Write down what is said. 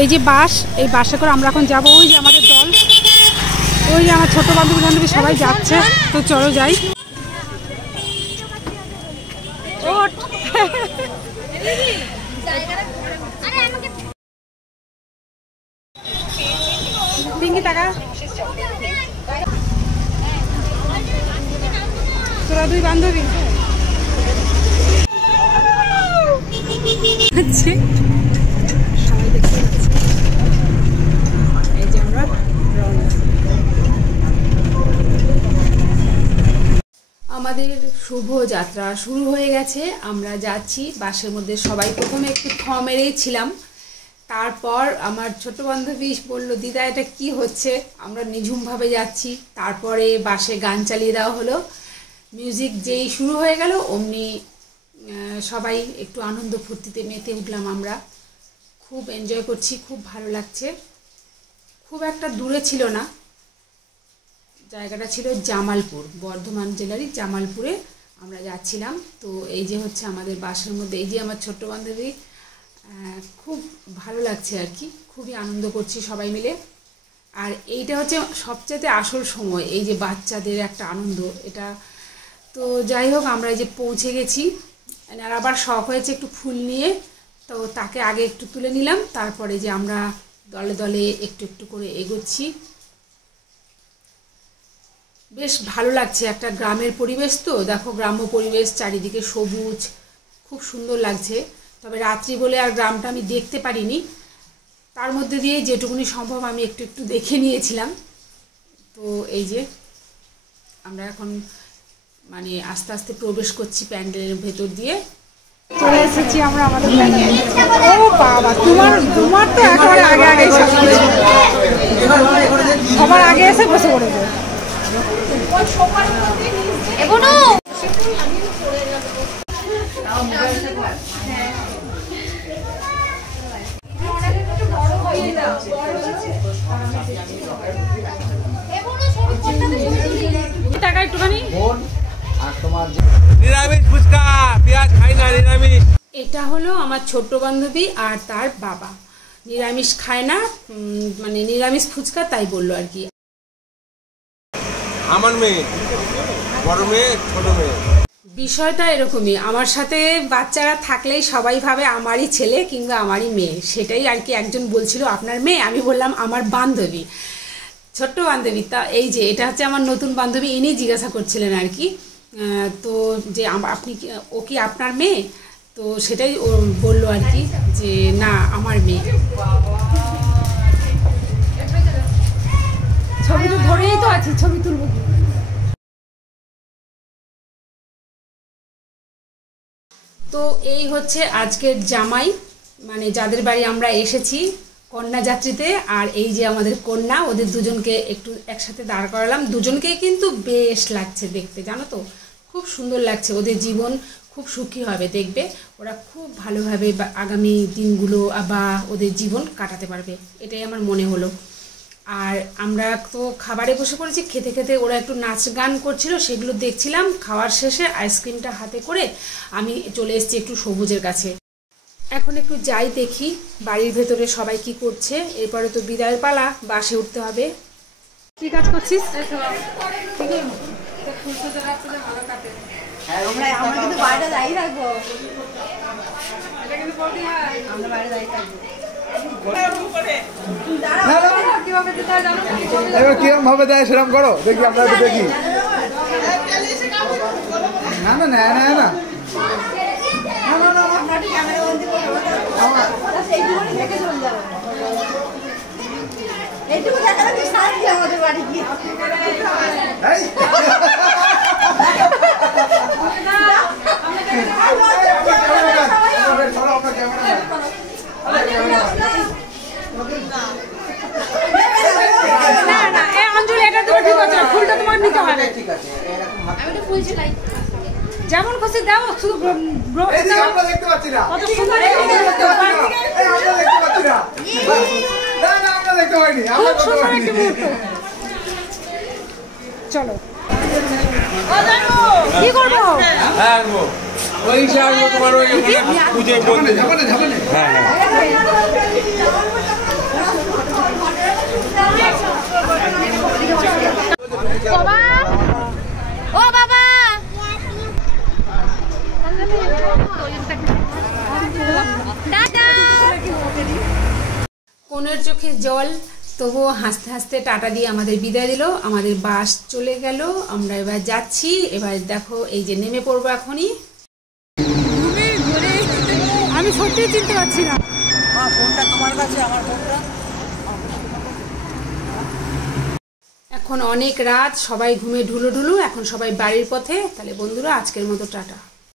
এই যে বাস, এই বাসে করে আমরা এখন যাব। ওই যে আমাদের দল, ওই যে আমার ছোট বান্ধবী বান্ধবী সবাই যাচ্ছে। তো চলো যাই। পিঙ্কি টাকা তোরা দুই বান্ধবী সবাই দেখতে পাচ্ছি। এই যে আমরা আমাদের শুভ যাত্রা শুরু হয়ে গেছে। আমরা যাচ্ছি বাসের মধ্যে। সবাই প্রথমে একটু থ মেরেই ছিলাম, তারপর আমার ছোট বান্ধবী বলল, দিদা এটা কি হচ্ছে? আমরা নিঝুমভাবে যাচ্ছি। তারপরে বাসে গান চালিয়ে দেওয়া হলো। মিউজিক যেই শুরু হয়ে গেল অমনি সবাই একটু আনন্দ ফুর্তিতে মেতে উঠলাম। আমরা খুব এনজয় করছি, খুব ভালো লাগছে। খুব একটা দূরে ছিল না, জায়গাটা ছিল জামালপুর, বর্ধমান জেলারই জামালপুরে আমরা যাচ্ছিলাম। তো এই যে হচ্ছে আমাদের বাসের মধ্যে, এই যে আমার ছোট্ট বান্ধবী, খুব ভালো লাগছে আর কি। খুবই আনন্দ করছি সবাই মিলে। আর এইটা হচ্ছে সবচেয়ে আসল সময়, এই যে বাচ্চাদের একটা আনন্দ এটা। তো যাই হোক, আমরা এই যে পৌঁছে গেছি। আর আবার শখ হয়েছে একটু ফুল নিয়ে, তো তাকে আগে একটু তুলে নিলাম। তারপরে যে আমরা দলে দলে একটু একটু করে এগোচ্ছি। বেশ ভালো লাগছে, একটা গ্রামের পরিবেশ। তো দেখো, গ্রাম্য পরিবেশ, চারিদিকে সবুজ, খুব সুন্দর লাগছে। তবে রাত্রি বলে আর গ্রামটা আমি দেখতে পারিনি, তার মধ্যে দিয়ে যেটুকুনি সম্ভব আমি একটু একটু দেখে নিয়েছিলাম। তো এই যে আমরা এখন মানে আস্তে আস্তে প্রবেশ করছি প্যান্ডেলের ভেতর দিয়ে। চলে এসেছি আমরা আমাদের প্যান্ডেলে। ও বাবা, তোমার তো একেবারে আগে আগে সবার আগে এসে বসে পড়েছে। টাকা একটুখানি নিরামিষ ফুচকা, পেঁয়াজ খাই না, নিরামিষ। এটা হলো আমার ছোট্ট বান্ধবী আর তার বাবা। নিরামিষ খায় না, মানে নিরামিষ ফুচকা তাই বললো আর কি। আমার মেয়ে, বড় মেয়ে, ছোট মেয়ে। বিষয়টা এরকমই, আমার সাথে বাচ্চারা থাকলেই সবাই ভাবে আমারই ছেলে কিংবা আমারই মেয়ে। সেটাই আর কি। একজন বলছিল আপনার মেয়ে, আমি বললাম আমার বান্ধবী, ছোট্ট বান্ধবী। তা এই যে এটা হচ্ছে আমার নতুন বান্ধবী, ইনি জিজ্ঞাসা করছিলেন আর কি। তো যে আপনি ও কি আপনার মেয়ে? তো সেটাই ও বললো আর কি, যে না আমার মেয়ে। ছবি তো ধরেই তো আছি, ছবি তুলব। তো এই হচ্ছে আজকের জামাই, মানে যাদের বাড়ি আমরা এসেছি কন্যা যাত্রীতে। আর এই যে আমাদের কন্যা, ওদের দুজনকে একটু একসাথে দাঁড় করালাম। দুজনকেই কিন্তু বেশ লাগছে দেখতে, জানো তো, খুব সুন্দর লাগছে। ওদের জীবন খুব সুখী হবে, দেখবে ওরা খুব ভালোভাবে আগামী দিনগুলো বা ওদের জীবন কাটাতে পারবে, এটাই আমার মনে হলো। আর আমরা তো খাবারে বসে পড়েছি, খেতে খেতে ওরা একটু নাচ গান করছিল, সেগুলো দেখছিলাম। খাওয়ার শেষে আইসক্রিমটা হাতে করে আমি চলে এসেছি একটু সবুজের কাছে। এখন একটু যাই দেখি বাড়ির ভেতরে সবাই কি করছে। এরপরে তো বিদায়ের পালা, বাসে উঠতে হবে। কি কাজ করছিস? আমরা কিন্তু বাইরে দাঁড়িয়ে থাকবো, আমরা বাইরে দাঁড়িয়ে থাকবো। এবার কিরম ভাবে দেয় সেরকম করো, দেখি আমরা দেখি। না না না না না এইটুকু দেখা যাচ্ছে শান্তি আমাদের বাড়ি গিয়ে। ফুলটা তোমার নিতে হবে, যেমন খুশি দাও, শুধু দেখতে পাচ্ছি না, দেখতে পাইনি। চলো কি করবো? ওই তোমার ওই পুজোয় বলতে যাবো না। হ্যাঁ হ্যাঁ কোনের চোখে জল, তবুও হাসতে হাসতে টাটা দিয়ে আমাদের বিদায় দিল। আমাদের বাস চলে গেল, আমরা এবার যাচ্ছি। এবার দেখো এই যে নেমে পড়বো এখনই। আমি সত্যি চিনতে পারছি না। এখন অনেক রাত, সবাই ঘুমে ঢুলু ঢুলু, এখন সবাই বাড়ির পথে। তাহলে বন্ধুরা আজকের মতো টাটা।